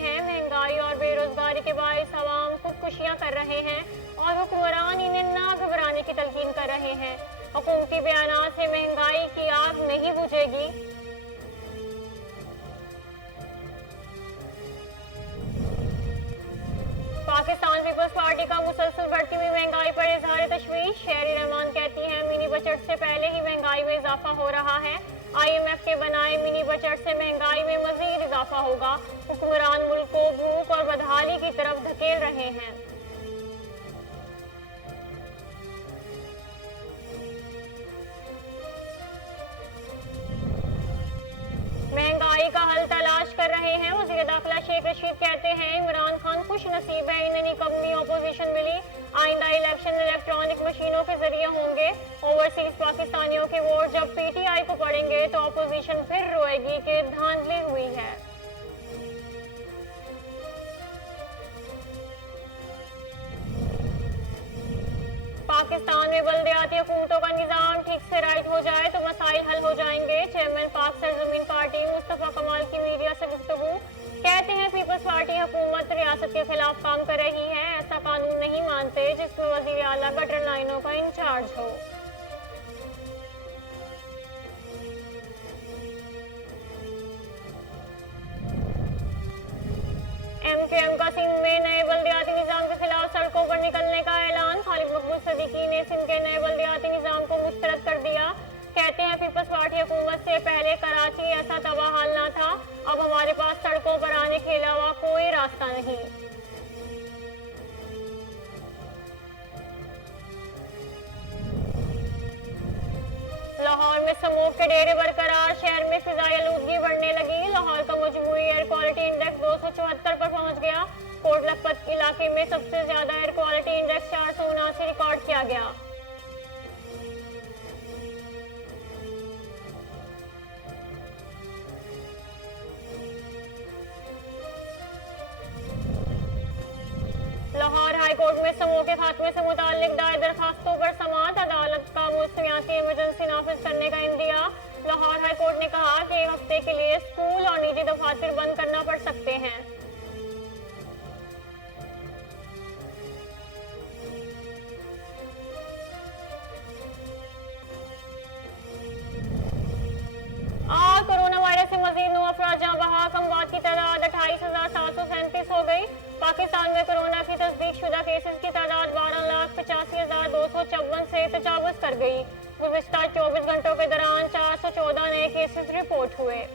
हैं। महंगाई और बेरोजगारी के बायस आवाम खुदकुशियां कर रहे हैं और हुक्मरान इन्हें ना घबराने की तलकीन कर रहे हैं। हुकूमती बयानात से महंगाई की आग नहीं बुझेगी। पाकिस्तान पीपल्स पार्टी का मुसलसल बढ़ती हुई महंगाई पर इजहार तशवीश। शहरी रहमान कहती हैं मिनी बजट से पहले ही महंगाई में इजाफा हो रहा है। IMF के बनाए मिनी बजट से महंगाई में मजीद इजाफा होगा। हुक्मरान मुल्क को भूख और बदहाली की तरफ धकेल रहे हैं। महंगाई का हल तलाश कर रहे हैं। वज़ीर दाखिला शेख रशीद कहते हैं इमरान खान खुश नसीब है, इन्हें निकम्मी अपोजिशन मिली। आइंदा इलेक्शन इलेक्ट्रॉनिक मशीनों के जरिए होंगे। ओवरसीज पाकिस्तानियों के वोट जब PTI को पड़ेंगे तो अपोजिशन फिर रोएगी कि धांधली हुई है। पाकिस्तान में बल्दियाती हुकूमतों का निज़ाम ठीक से राइट हो जाए तो मसाइल हल हो जाएंगे। चेयरमैन पाक सरजमीन पार्टी मुस्तफा कमाल की मीडिया से गुफ्तगू। कहते हैं पीपल्स पार्टी हुकूमत रियासत के खिलाफ काम कर रही है। ऐसा कानून नहीं मानते जिसमें वजीर आला गटर लाइनों का इंचार्ज हो। MQM का सिंध में नए बल्दियाती निज़ाम के खिलाफ सड़कों पर निकलने का ऐलान। खालिद मकबूल सदीकी ने सिंध के नए बल्दियाती निज़ाम को मुस्तरद कर दिया। कहते हैं पीपल्स पार्टी हुकूमत से पहले कराची ऐसा तबाह हाल ना था। अब हमारे पास सड़कों पर आने के अलावा कोई रास्ता नहीं। लाहौर में स्मोक के डेरे बरकरार। शहर में फिजाई आलूदगी बढ़ने लगी। लाहौर का मजमूई एयर क्वालिटी इंडेक्स 274 पर पहुंच गया। कोट लखपत इलाके में सबसे ज्यादा एयर क्वालिटी इंडेक्स 479 रिकॉर्ड किया गया। लाहौर हाईकोर्ट में समूह के खात्मे से मुताल्लिक दायर दरखास्तों पर समाअत। अदालत का मौसमियाती इमरजेंसी नाफिज करने का इंदिया। लाहौर हाईकोर्ट ने कहा कि एक हफ्ते के लिए स्कूल और निजी दफातर बंद करना पड़ सकते हैं। कोरोना वायरस से मजीद 9 अफराद जहां बहाक। अमवात की तादाद 28,737 हो गई। पाकिस्तान में कोरोना की तस्दीक शुदा केसेस की तादाद 12,85,254 से तजावुज कर गई। गुज़िश्ता 24 घंटों के दौरान 414 नए केसेस रिपोर्ट हुए।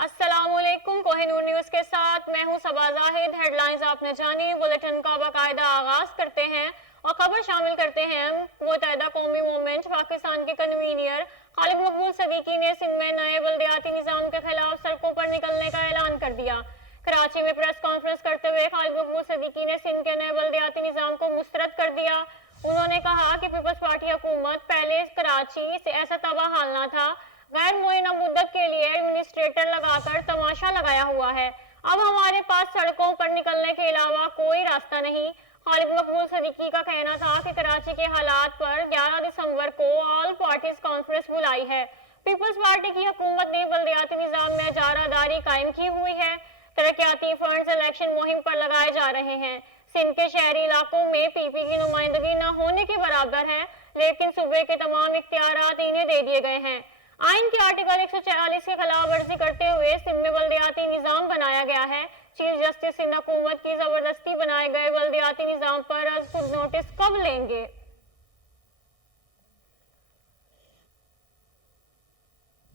अस्सलामुअलैकुम। कोहिनूर न्यूज के साथ मैं हूं सबा जाहिद। हेडलाइंस आपने जानी। बुलेटिन का बाकायदा आगाज करते हैं और खबर शामिल करते हैं। मुत्तहिदा कौमी मूवमेंट पाकिस्तान के कन्वीनियर खालिद मकबूल सदीकी ने सिंध में नए बल्दियाती निज़ाम के खिलाफ सड़कों पर निकलने का ऐलान कर दिया। कराची में प्रेस कॉन्फ्रेंस करते हुए खालिद मकबूल सदीकी ने सिंध के नए बल्दियाती निज़ाम को मुस्तरद कर दिया। उन्होंने कहा कि पीपल्स पार्टी हुकूमत पहले कराची से ऐसा तबाह हाल ना था। गैर मुअय्यना मुद्दत के लिए एडमिनिस्ट्रेटर लगाकर तमाशा लगाया हुआ है। अब हमारे पास सड़कों पर निकलने के अलावा कोई रास्ता नहीं। खालिद मकबूल सदीकी का कहना था कि कराची के हालात पर 11 दिसंबर को ऑल पार्टीज कॉन्फ्रेंस बुलाई है। पीपल्स पार्टी की हुकूमत ने बल्दियाती निज़ाम में इजारादारी कायम की हुई है। तरक्याती फंड्स इलेक्शन मुहिम पर लगाए जा रहे हैं। सिंध के शहरी इलाकों में PP की नुमाइंदगी न होने के बराबर है, लेकिन सूबे के तमाम इख्तियारात इन्हें दे दिए गए हैं। आइन के आर्टिकल 140 की खिलाफ वर्जी करते हुए सिंध में बल्दियाती निज़ाम बनाया गया है। चीफ जस्टिस सिंध हुकूमत की जबरदस्ती बनाए गए बल्दियाती निज़ाम पर खुद नोटिस कब लेंगे?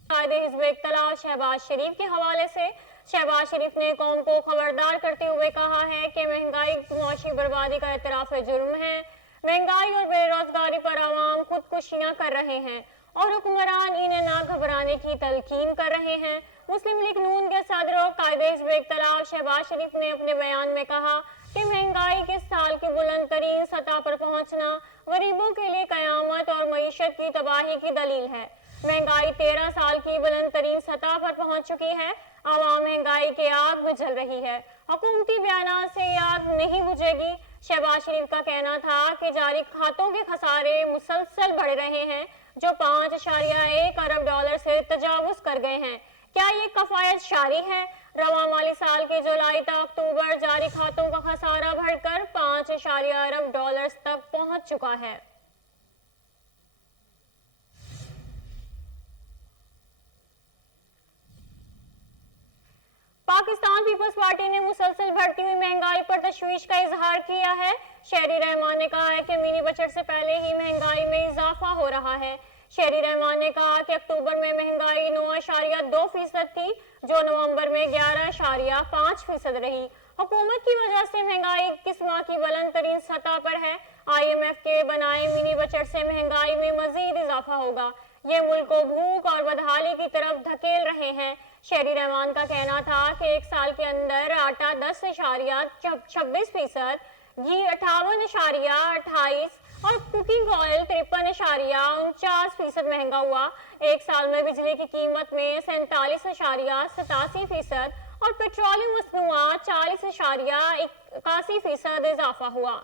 कायदे हिज़्ब इख्तिलाफ शहबाज शरीफ के हवाले से शहबाज शरीफ ने कौम को खबरदार करते हुए कहा है कि महंगाई मुआशी बर्बादी का एतराफ़ जुर्म है। महंगाई और बेरोजगारी पर आवाम खुदकुशियां कर रहे हैं और हुक्मरान इन्हें ना घबराने की तलकीन कर रहे हैं। मुस्लिम लीग नून के सदर और कायदे हिज़्ब इख्तिलाफ शहबाज शरीफ ने अपने बयान में कहा कि महंगाई के साल की बुलंद तरीन सतह पर पहुंचना गरीबों के लिए कयामत और मईशत की तबाही की दलील है। महंगाई 13 साल की बुलंद तरीन सतह पर पहुंच चुकी है। आवाम महंगाई के आग में जल रही है। हुकूमती बयान से आग नहीं बुझेगी। शहबाज शरीफ का कहना था कि जारी खातों के खसारे मुसलसल बढ़ रहे हैं, जो 5.1 अरब डॉलर से तजावुज कर गए हैं। क्या ये कफायत शारी है? रवा माली साल के जुलाई तक अक्टूबर जारी खातों का खसारा बढ़कर 5 अरब डॉलर तक पहुंच चुका है। पाकिस्तान पीपल्स पार्टी ने मुसलसल बढ़ती हुई महंगाई पर तशवीश का इजहार किया है। शहरी रहमान ने कहा है कि मिनी बजट से पहले ही महंगाई में इजाफा हो रहा है। शहरी रहमान ने कहा कि अक्टूबर में महंगाई 9.2% थी, जो नवंबर में 11.5% रही। हुकूमत की वजह से महंगाई किस माह की बुलंद तरीन सतह पर है। IMF के बनाए मिनी बजट से महंगाई में मजीद इजाफा होगा। ये मुल्क को भूख और बदहाली की तरफ धकेल रहे हैं। शहरी रहमान का कहना था कि एक साल के अंदर आटा 10.26%, घी 58.28% और कुकिंग ऑयल 53.49% महंगा हुआ। एक साल में बिजली की कीमत में 47.87% और पेट्रोलियम मसनूआत 40.81% इजाफा हुआ।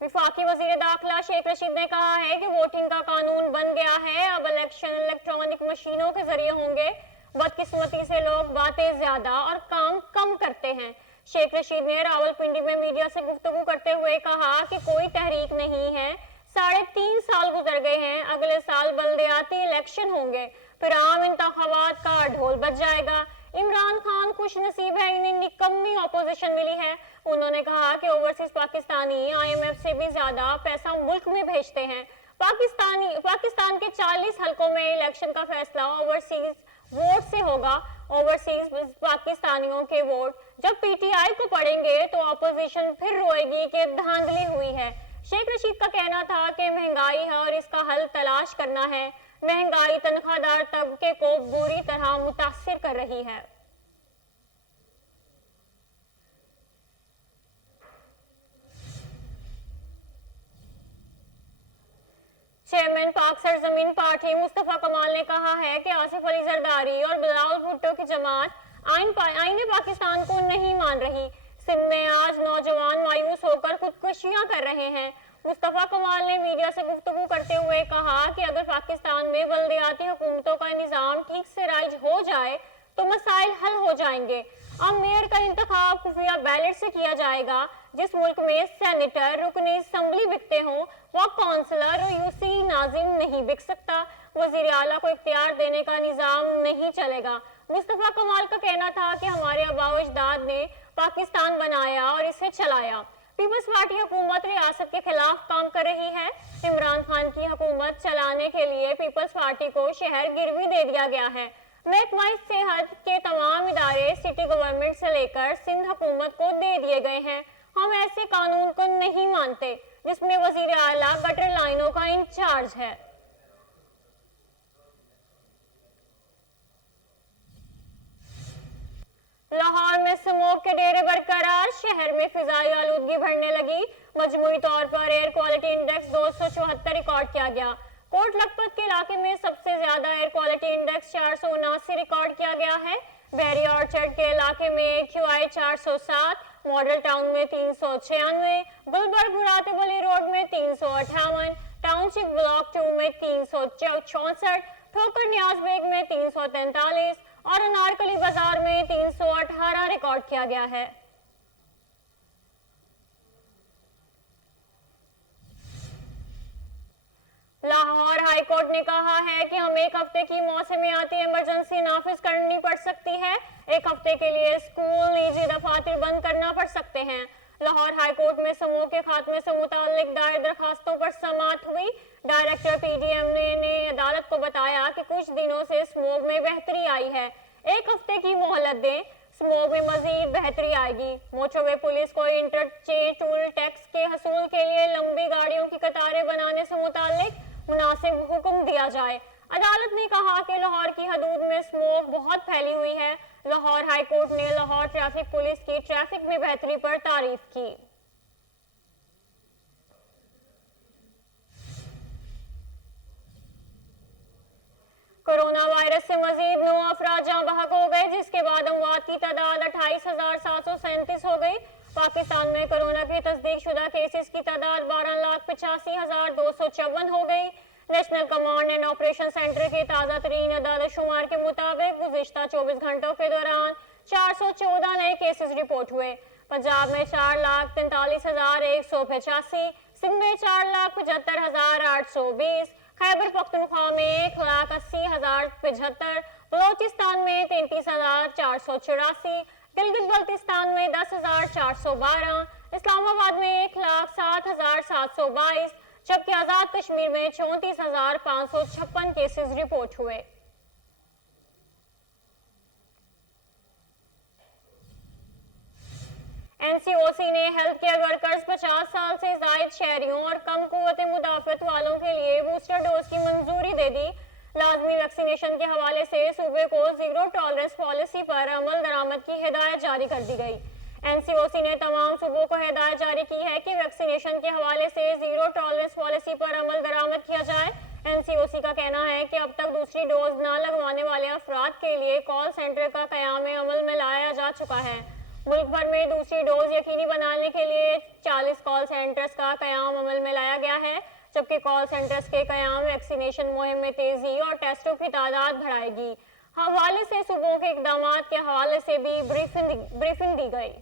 वफाकी वजीर दाखिला शेख रशीद ने कहा है कि वोटिंग का कानून बन गया है, अब इलेक्शन इलेक्ट्रॉनिक मशीनों के जरिए होंगे। बदकिस्मती से लोग बातें ज्यादा और काम कम करते हैं। शेख रशीद ने रावलपिंडी में मीडिया से गुफ्तगू करते हुए कहा कि कोई तहरीक नहीं है, 3.5 साल गुजर गए हैं, अगले साल बल्दियाती इलेक्शन होंगे, फिर आम इंतखाबात का ढोल बज जाएगा। इमरान खान खुश नसीब है, इन्हें निकम्मी ऑपोजिशन मिली है। उन्होंने कहा कि ओवरसीज पाकिस्तानी IMF से भी ज्यादा पैसा मुल्क में भेजते हैं। पाकिस्तान के 40 हलकों में इलेक्शन का फैसला ओवरसीज वोट से होगा। ओवरसीज पाकिस्तानियों के वोट जब PTI को पड़ेंगे तो ऑपोजिशन फिर रोएगी कि धांधली हुई है। शेख रशीद का कहना था कि महंगाई है और इसका हल तलाश करना है। महंगाई तनख्वाहदार तबके को बुरी तरह मुतासिर कर रही है। चेयरमैन पाक सरजमीन पार्टी मुस्तफा कमाल ने कहा है कि आसिफ अली जरदारी और बिलावल भुट्टो की जमात आईन पाकिस्तान को नहीं मान रही। सिंध में आज नौजवान मायूस होकर खुदकुशियां कर रहे हैं। मुस्तफा कमाल ने मीडिया से गुफ्तगू करते हुए कहा कि अगर पाकिस्तान में बल्दियाती हुकूमतों का निजाम ठीक से राइज हो जाए तो मसाइल हल हो जाएंगे। अब मेयर का इंतखाब खुफिया बैलेट से किया जाएगा। जिस मुल्क में सेनेटर रुकन असम्बली बिकते हों वह काउंसलर और यूसी नाजिम नहीं बिक सकता। वजीर आला को इख्तियार देने का निजाम नहीं चलेगा। मुस्तफा कमाल का कहना था कि हमारे आबाओ अजदाद ने पाकिस्तान बनाया और इसे चलाया। पीपल्स पार्टी हुकूमत रियासत के खिलाफ काम कर रही है। इमरान खान की हुकूमत चलाने के लिए पीपल्स पार्टी को शहर गिरवी दे दिया गया है। महकमा सेहत के तमाम इदारे सिटी गवर्नमेंट से लेकर सिंध हुकूमत को दे दिए गए हैं। हम ऐसे कानून को नहीं मानते जिसमें वजीर आला गटर लाइनों का इंचार्ज है। लाहौर में स्मोक के डेरे बरकरार, शहर में फिजाई आलूदगी बढ़ने लगी। मजमूई तौर पर एयर क्वालिटी इंडेक्स 274 रिकॉर्ड किया गया। कोट लखपत के इलाके में सबसे ज्यादा एयर क्वालिटी इंडेक्स 479 रिकॉर्ड किया गया है। बहरी ऑर्चर्ड के इलाके में AQI 407, मॉडल टाउन में 396, गुलबर्ग बुरातेबली रोड में 358, टाउनशिप ब्लॉक 2 में 364, ठोकर न्याज बेग में 343 और अनारकली बाजार में 318 रिकॉर्ड किया गया है। लाहौर हाई कोर्ट ने कहा है कि हमें 1 हफ्ते की मौसमियाती इमरजेंसी नाफिज करनी पड़ सकती है। 1 हफ्ते के लिए स्कूल, निजी दफातर बंद करना पड़ सकते हैं। लाहौर हाई कोर्ट में समूह के खात्मे से मुताल्लिक दायर दरखास्तों पर समाअत हुई। डायरेक्टर PDM ने अदालत को बताया कि कुछ दिनों से स्मोग में बेहतरी आई है। 1 हफ्ते की मोहलत दें, स्मोग में मजीद बेहतरी आएगी। मोटरवे पुलिस को इंटरचेंज टूल टैक्स के हसूल के लिए लंबी गाड़ियों की कतारें बनाने से मुताल्लिक मुनासिब हुक्म दिया जाए। अदालत ने कहा कि लाहौर की हदूद में स्मोक बहुत फैली हुई है। लाहौर हाई कोर्ट ने लाहौर ट्रैफिक पुलिस की ट्रैफिक में बेहतरी पर तारीफ की। Corona virus national command and operation centre के ताज़ा तरीन अदालत शुमार के मुताबिक गुज़िश्ता 24 घंटों के दौरान 414 नए केसेस रिपोर्ट हुए। पंजाब में 4,43,185, सिंध में 4,75,820, खैबर पख्तूनख्वा में 1,80,075, बलोचिस्तान में 33,484, गिलगित बल्तिस्तान में 10,412, इस्लामाबाद में 1,07,722, जबकि आजाद कश्मीर में 34,556 केसेस रिपोर्ट हुए। एनसीओसी ने हेल्थ केयर वर्कर्स 50 साल से जायद शहरियों और कम कुव्वत मुदाफत वालों के लिए बूस्टर डोज की मंजूरी दे दी। लाजमी वैक्सीनेशन के हवाले से सूबे को जीरो टॉलरेंस पॉलिसी पर अमल दरामद की हिदायत जारी कर दी गई। एनसीओसी ने तमाम सूबों को हिदायत जारी की है कि वैक्सीनेशन के हवाले से जीरो टॉलरेंस पॉलिसी पर अमल दरामद किया जाए। एनसीओसी का कहना है कि अब तक दूसरी डोज न लगवाने वाले अफराद के लिए कॉल सेंटर का क़याम अमल में लाया जा चुका है। मुल्क भर में दूसरी डोज यकीनी बनाने के लिए 40 कॉल सेंटर्स का क़याम अमल में लाया गया है, जबकि कॉल सेंटर्स के क़याम वैक्सीनेशन मुहिम में तेजी और टेस्टों की तादाद बढ़ाएगी। हवाले से सूबों के इकदाम के हवाले से भी ब्रीफिंग दी गई।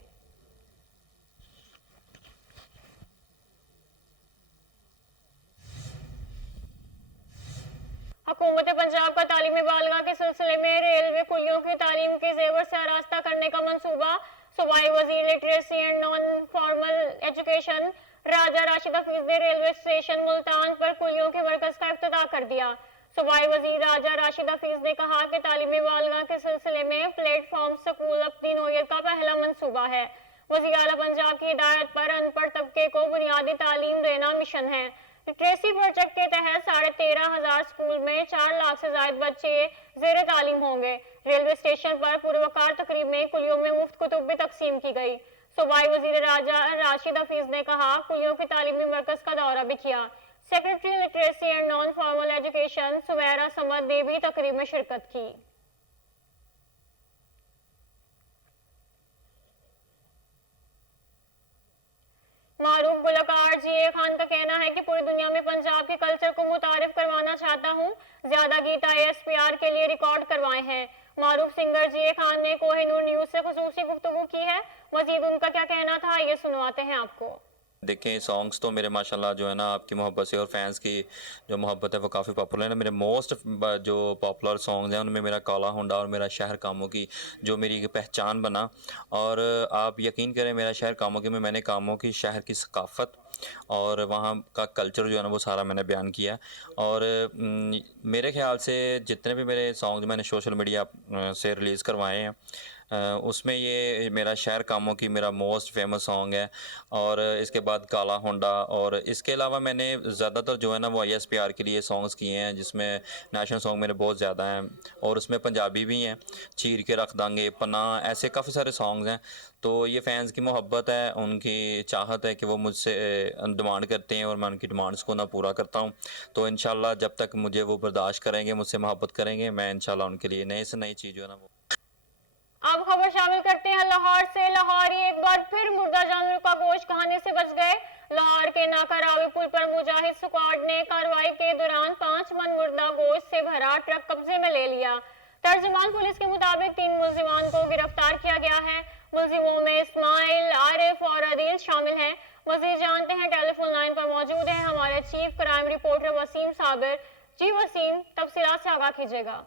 हुकूमत पंजाब का तालीमी बालिगा के सिलसिले में रेलवे कुलियों की तालीम के जेवर से आरास्ता करने का मंसूबा। सूबाई वजीर literacy and non formal education Raja Rashid Hafeez ने रेलवे स्टेशन मुल्तान पर कुलियों के मरकज का इफ्तिताह कर दिया। सूबाई वजीर राजा राशिद हफीज ने कहा कि तालीमी बालिगा के सिलसिले में प्लेटफॉर्म स्कूल अपनी नौयत का पहला मंसूबा है। वज़ीर आला पंजाब की हिदायत पर अनपढ़ तबके को बुनियादी तालीम देना मिशन है। लिटरेसी प्रोजेक्ट के तहत 13,500 स्कूल में 4 लाख से ज्यादा बच्चे जेर तालीम होंगे। रेलवे स्टेशन पर पुरवकार तकरीब में कुलियों में मुफ्त कुतुब भी तकसीम की गई। सूबाई वजीर राजा राशिद हफीज ने कहा कुलियों की तालीमी मरकज का दौरा भी किया। Secretary literacy and non formal education Suwaira Samad ने भी तकरीब में शिरकत की। मारूफ गुलकार जीए खान का कहना है कि पूरी दुनिया में पंजाब के कल्चर को मुतारिफ करवाना चाहता हूँ। ज्यादा गीत ASPR के लिए रिकॉर्ड करवाए हैं। मारूफ सिंगर जीए खान ने कोहिनूर न्यूज से खुसूसी गुफ्तगू की है। मजीद उनका क्या कहना था ये सुनवाते हैं आपको। देखें सॉन्ग्स तो मेरे माशाल्लाह जो है ना आपकी मोहब्बत से और फैंस की जो मोहब्बत है वो काफ़ी पॉपुलर है। मेरे मोस्ट जो पॉपुलर सॉन्ग्स हैं उनमें मेरा काला होंडा और मेरा शहर कामों की जो मेरी पहचान बना। और आप यकीन करें मेरा शहर कामों की में मैंने कामों की शहर की सकाफ़त और वहाँ का कल्चर जो है ना वो सारा मैंने बयान किया। और मेरे ख्याल से जितने भी मेरे सॉन्ग मैंने सोशल मीडिया से रिलीज़ करवाए हैं उसमें ये मेरा शहर कामों की मेरा मोस्ट फेमस सॉन्ग है। और इसके बाद काला होंडा और इसके अलावा मैंने ज़्यादातर जो है ना वो ASPR के लिए सॉन्ग्स किए हैं जिसमें नेशनल सॉन्ग मेरे बहुत ज़्यादा हैं और उसमें पंजाबी भी हैं। चीर के रख दांगे, पनाह, ऐसे काफ़ी सारे सॉन्ग्स हैं। तो ये फैंस की मोहब्बत है, उनकी चाहत है कि वो मुझसे डिमांड करते हैं और मैं उनकी डिमांड्स को ना पूरा करता हूँ। तो इंशाल्लाह जब तक मुझे वो बर्दाश्त करेंगे, मुझसे मोहब्बत करेंगे, मैं इंशाल्लाह उनके लिए नई से नई चीज़ जो है ना वो। अब खबर शामिल करते हैं लाहौर से। लाहौरी एक बार फिर मुर्दा जानवर का गोश्त खाने से बच गए। लाहौर के नाका रावी पुल पर मुजाहिद स्क्वाड ने कार्रवाई के दौरान 5 मन मुर्दा गोश्त से भरा ट्रक कब्जे में ले लिया। तर्जुमान पुलिस के मुताबिक 3 मुलजिमान को गिरफ्तार किया गया है। मुलजिमों में इस्माइल, आरिफ और अदील शामिल हैं। मजीद जानते हैं टेलीफोन लाइन पर मौजूद है हमारे chief crime reporter Waseem Sabir. Ji Waseem, तफसीलात से आगाह कीजिएगा।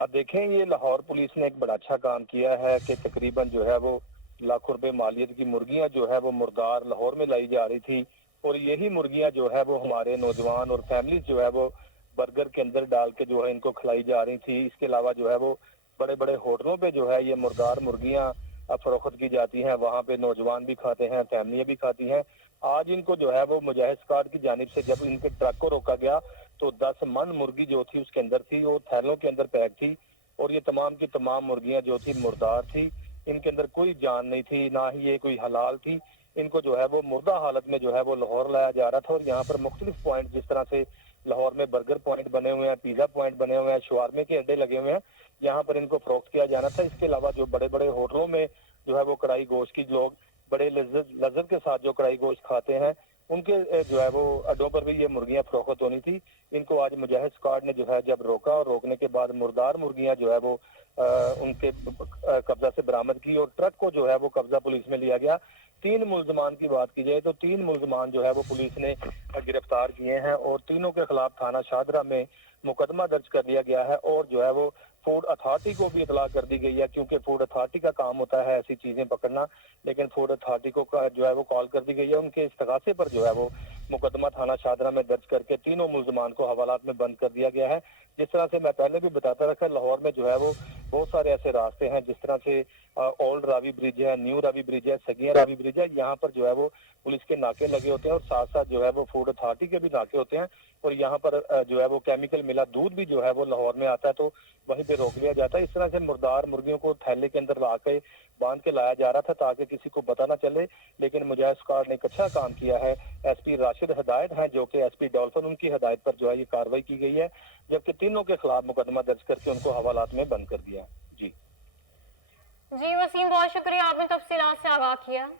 अब देखें ये लाहौर पुलिस ने एक बड़ा अच्छा काम किया है कि तकरीबन जो है वो लाखों रुपए मालियत की मुर्गियां जो है वो मुर्दार लाहौर में लाई जा रही थी और यही मुर्गियां जो है वो हमारे नौजवान और फैमिलीज जो है वो बर्गर के अंदर डाल के जो है इनको खिलाई जा रही थी। इसके अलावा जो है वो बड़े बड़े होटलों पे जो है ये मुर्दार मुर्गियां फरोख्त की जाती हैं। वहाँ पे नौजवान भी खाते हैं, फैमिलियां भी खाती हैं। आज इनको जो है वो मुजाहिद स्क्वाड की जानिब से जब इनके ट्रक को रोका गया तो 10 मन मुर्गी जो थी उसके अंदर थी, वो थैलों के अंदर पैक थी और ये तमाम की तमाम मुर्गियां जो थी मुर्दार थी। इनके अंदर कोई जान नहीं थी, ना ही ये कोई हलाल थी। इनको जो है वो मुर्दा हालत में जो है वो लाहौर लाया जा रहा था। और यहाँ पर मुख्तलिफ पॉइंट जिस तरह से लाहौर में बर्गर पॉइंट बने हुए हैं, पिज़्ज़ा पॉइंट बने हुए हैं, शवारमे के अड्डे लगे हुए हैं, यहाँ पर इनको फरोख्त किया जाना था। इसके अलावा जो बड़े बड़े होटलों में जो है वो कढ़ाई गोश्त की लोग बड़े लज्जत के साथ जो कढ़ाई गोश्त खाते हैं उनके जो है वो अड्डों पर भी ये मुर्गियां फरोख्त होनी थी। इनको आज मुजाहिद स्क्वाड ने जो है जब रोका और रोकने के बाद मुर्दार मुर्गियां जो है वो उनके कब्जा से बरामद की और ट्रक को जो है वो कब्जा पुलिस में लिया गया। 3 मुल्जमान की बात की जाए तो 3 मुल्जमान जो है वो पुलिस ने गिरफ्तार किए हैं और तीनों के खिलाफ थाना शाहदरा में मुकदमा दर्ज कर दिया गया है और जो है वो फूड अथॉरिटी को भी इतला कर दी गई है, क्योंकि फूड अथॉरिटी का काम होता है ऐसी चीजें पकड़ना, लेकिन फूड अथॉरिटी को जो है वो कॉल कर दी गई है। उनके इस्तगासे पर जो है वो मुकदमा थाना शाहदरा में दर्ज करके तीनों मुल्जमान को हवालात में बंद कर दिया गया है। जिस तरह से मैं पहले भी बताता रखा, लाहौर में जो है वो बहुत सारे ऐसे रास्ते हैं, जिस तरह से ओल्ड रावी ब्रिज है, न्यू रावी ब्रिज है, सगिया रावी ब्रिज है, यहाँ पर जो है वो पुलिस के नाके लगे होते हैं और साथ साथ जो है वो फूड अथॉरिटी के भी नाके होते हैं और यहाँ पर जो है वो केमिकल मिला दूध भी जो है वो लाहौर में आता है तो वहीं पे रोक लिया जाता है। इस तरह से मुर्दार मुर्गियों को थैले के अंदर ला के बांध के लाया जा रहा था ताकि किसी को पता ना चले, लेकिन मुजाहिद स्क्वाड ने एक अच्छा काम किया है। एसपी राशिद हिदायत हैं जो कि एसपी डॉल्फिन, उनकी हिदायत पर जो है ये कार्रवाई की गई है, जबकि तीनों के खिलाफ मुकदमा दर्ज करके उनको हवालात में बंद कर दिया। जी वसीम, बहुत शुक्रिया, आपने तफसीलात से आगाह किया।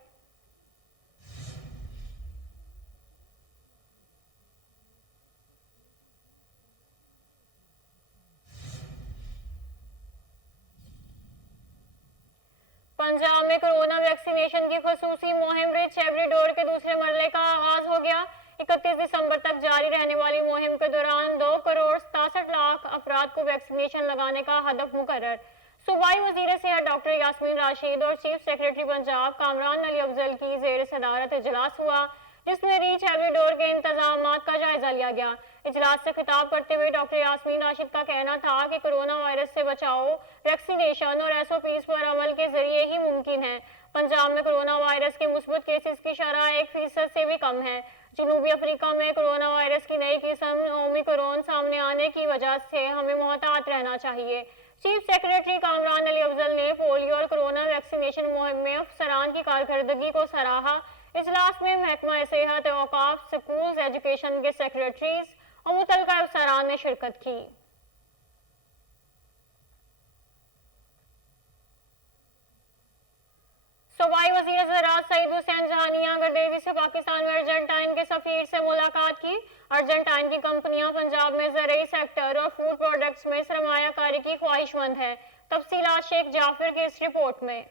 पंजाब में कोरोना वैक्सीनेशन की खसूसी मुहिम रिच एवरी डोर के दूसरे मरहले का आगाज हो गया। 31 दिसंबर तक जारी रहने वाली मुहिम के दौरान 2,67,00,000 अफराद को वैक्सीनेशन लगाने का हदफ मुकर्रर। सूबाई वजीर सेहत डॉक्टर यास्मीन राशिद और चीफ सेक्रेटरी पंजाब कामरान अली अफजल की जेर सदारत इजलास हुआ, जिसमें रीच एवरी डोर के इंतजाम का जायजा लिया गया। इजलास से खिताब करते हुए डॉक्टर यास्मीन राशिद का कहना था कि कोरोना वायरस से बचाव वैक्सीनेशन और SOPs पर अमल के जरिए ही मुमकिन है। पंजाब में कोरोना वायरस के मुस्बत केसेस की शरह 1% से भी कम है। जनूबी अफ्रीका में कोरोना वायरस की नई किस्म ओमिक्रॉन सामने आने की वजह से हमें मोहतात रहना चाहिए। चीफ सेक्रेटरी कामरान अली अफजल ने पोलियो और कोरोना वैक्सीनेशन मुहिम में अफसरान की कारकर्दगी को सराहा। इजलास में महकमा सेहत, औकाफ, स्कूल्स एजुकेशन के सेक्रेटरीज और मुतल्लिका अफसरान ने शिरकत की। सूबाई वज़ीर ज़राअत सईद हुसैन जहानिया गर्देजी से पाकिस्तान में अर्जेंटाइन के सफीर से मुलाकात की। अर्जेंटाइन की कंपनियां पंजाब में ज़रूरी सेक्टर और फूड प्रोडक्ट्स में सरमायाकारी की ख्वाहिशमंद है। तफसीलात शेख जाफर की इस रिपोर्ट में।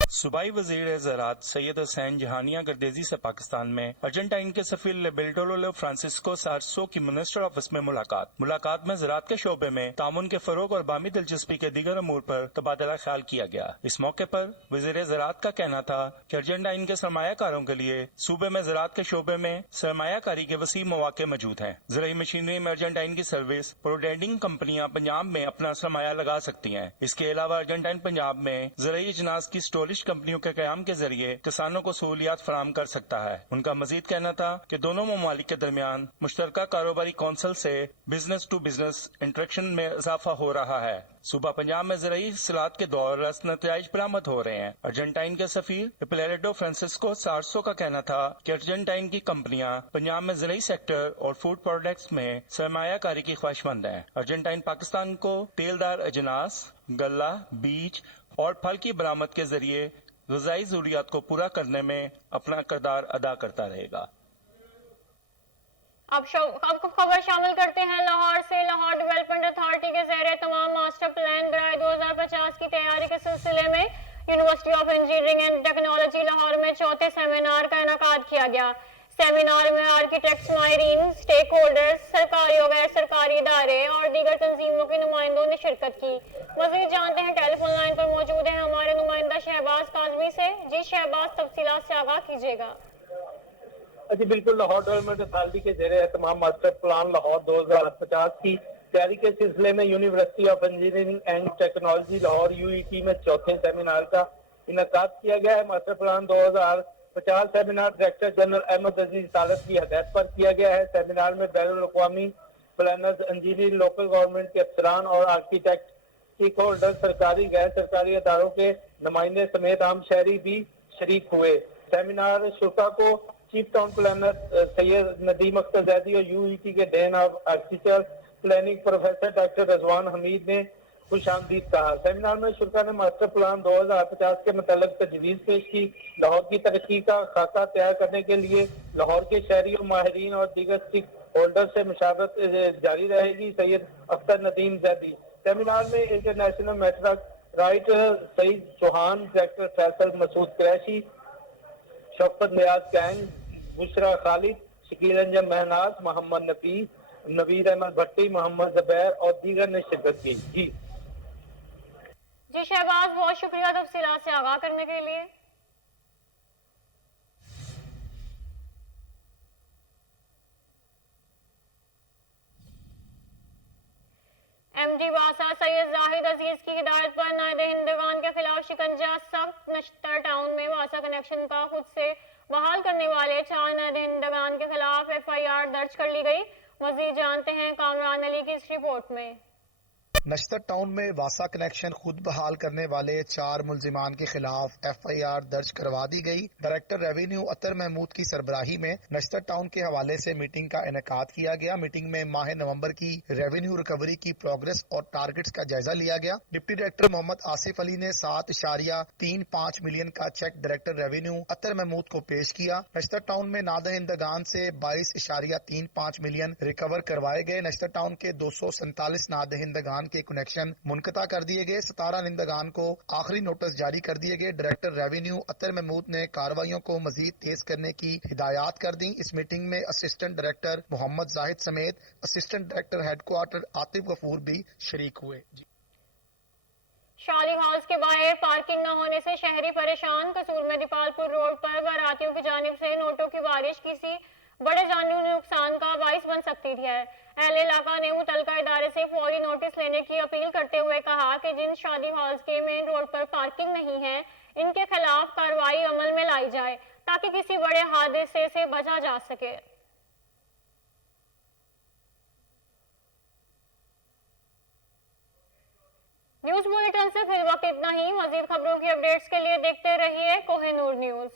सूबाई वज़ीर ज़राअत सैयद हुसैन जहानिया गर्देजी से पाकिस्तान में अर्जेंटाइन के सफीर लेबेल्टोलो फ्रांसिस्को सार्सो की मिनिस्टर ऑफिस में मुलाकात में ज़राअत के शोबे में तामुन के फरोग और बामी दिलचस्पी के दीगर अमूर पर तबादला ख्याल किया गया। इस मौके पर वज़ीर ज़राअत का कहना था कि अर्जेंटाइन के सरमायाकारों के लिए सूबे में ज़राअत के शोबे में सरमायाकारी के वसी मौके मौजूद हैं। ज़राई मशीनरी में अर्जेंटाइन की सर्विस प्रोडेंडिंग कंपनियां पंजाब में अपना सरमाया लगा सकती हैं। इसके अलावा अर्जेंटाइन पंजाब में ज़राई अजनास की स्टोरेज कंपनियों के कयाम के जरिए किसानों को सहूलियात फराम कर सकता है। उनका मजीद कहना था कि दोनों ममालिक के दरमियान मुश्तरका कारोबारी कौंसिल से बिजनेस टू बिजनेस इंटरेक्शन में इजाफा हो रहा है। सूबा पंजाब में ज़राई इस्लाहत के दौर नतजाइज बरामद हो रहे हैं। अर्जेंटाइन के सफीर इपलेरेडो फ्रांसिस्को सार्सो का कहना था कि अर्जेंटाइन की कंपनियां पंजाब में ज़राई सेक्टर और फूड प्रोडक्ट्स में सरमायाकारी की ख्वाहिशमंद हैं। अर्जेंटाइन पाकिस्तान को तेलदार अजनास, गल्ला, बीज और फल की बरामद के जरिए ग़िज़ाई ज़रूरियात को पूरा करने में अपना किरदार अदा करता रहेगा। अब खबर शामिल करते हैं लाहौर से। लाहौर डेवलपमेंट अथॉरिटी के ज़ेरे तमाम मास्टर प्लान बराए 2050 की तैयारी के सिलसिले में university of engineering and technology Lahore में चौथे सेमिनार का इनेकाद किया गया। सेमिनार में आर्किटेक्ट्स, माहिरीन, स्टेक होल्डर्स, सरकारी और गैर सरकारी इदारे और दीगर तंजीमों के नुमाइंदों ने शिरकत की। मज़ीद जानते हैं, टेलीफोन लाइन पर मौजूद है हमारे नुमाइंदा शहबाज काजमी से। जी शहबाज, तफसीलात से आगाह कीजिएगा। जी बिल्कुल, लाहौर डेवलपमेंट अथॉरिटी के ज़ेरे तमाम मास्टर प्लान लाहौर 2050 की तैयारी के सिलसिले में university of engineering and technology Lahore UET में चौथे सेमिनार का इनेकाद किया गया है। Master plan 2050 seminar director general Ahmad Aziz Talib की हदायत पर किया गया है। सेमिनार में बैनुल अक़वामी प्लानर्स, इंजीनियर, लोकल गवर्नमेंट के अफसरान और आर्किटेक्ट, स्टेक होल्डर, सरकारी गैर सरकारी अदारों के नुमाइंदे समेत आम शहरी भी शरीक हुए। सेमिनार शुरा को chief town planner Syed Nadeem Akhtar Zaidi और UET के dean of architecture planning professor doctor Rizwan Hameed ने खुशामदीद कहा। सेमिनार में शुरा ने मास्टर प्लान 2050 के मतलब तजवीज़ पेश की। लाहौर की तरक्की का खाका तैयार करने के लिए लाहौर के शहरियों, माहिरीन और दीगर स्टेक होल्डर से मुशावरत जारी रहेगी। सैयद अख्तर नदीम जैदी। सेमिनार में इंटरनेशनल मैट्रिक राइट सईद चौहान, डायरेक्टर फैसल मसूद क्रैशी, शौकत नियाज गैंग, बुशरा खालिद, शकील अंजम महनाज, मोहम्मद नफीस, नवीर अहमद भट्टी, मोहम्मद जबैर और दीगर ने शिरकत की। जी शहबाज, बहुत शुक्रिया तफसीलात से आगाह करने के लिए। एमडी वासा सैयद जाहिद अजीज की हिदायत पर नायदहिंदगान के खिलाफ शिकंजा सख्त। नश्तर टाउन में वासा कनेक्शन का खुद से बहाल करने वाले 4 नायदहिंदगान के खिलाफ FIR दर्ज कर ली गई। मजीद जानते हैं कामरान अली की इस रिपोर्ट में। नश्तर टाउन में वासा कनेक्शन खुद बहाल करने वाले 4 मुलजिमान के खिलाफ FIR दर्ज करवा दी गई। डायरेक्टर रेवेन्यू अतर महमूद की सरबराही में नश्तर टाउन के हवाले से मीटिंग का इनेकाद किया गया। मीटिंग में माह नवंबर की रेवेन्यू रिकवरी की प्रोग्रेस और टारगेट्स का जायजा लिया गया। डिप्टी डायरेक्टर मोहम्मद आसिफ अली ने 7.35 मिलियन का चेक डायरेक्टर रेवेन्यू अतर महमूद को पेश किया। नश्तर टाउन में नादहिंदगान से 22.35 मिलियन रिकवर करवाए गए। नश्तर टाउन के 247 नादहिंदगान के कनेक्शन मुनकता कर दिए गए। 17 निंदगान को आखिरी नोटिस जारी कर दिए गए। डायरेक्टर रेवेन्यू अतर महमूद ने कार्रवाइयों को मजीद तेज करने की हिदायत कर दी। इस मीटिंग में असिस्टेंट डायरेक्टर मोहम्मद जाहिद समेत assistant director headquarter Atif Ghafoor भी शरीक हुए। शाली हॉल्स के बाहर पार्किंग न होने से शहरी परेशान। कसूर में दीपालपुर रोड पर बारातियों की जानिब से नोटों की बारिश किसी बड़े जानी नुकसान का बाइस बन सकती है। अहले इलाका ने मुतलका इदारे से फौरी नोटिस लेने की अपील करते हुए कहा कि जिन शादी हॉल्स के मेन रोड पर पार्किंग नहीं है, इनके खिलाफ कार्रवाई अमल में लाई जाए ताकि किसी बड़े हादसे से बचा जा सके। न्यूज बुलेटिन से फिर वक्त इतना ही। मजीद खबरों की अपडेट्स के लिए देखते रहिए कोहिनूर न्यूज।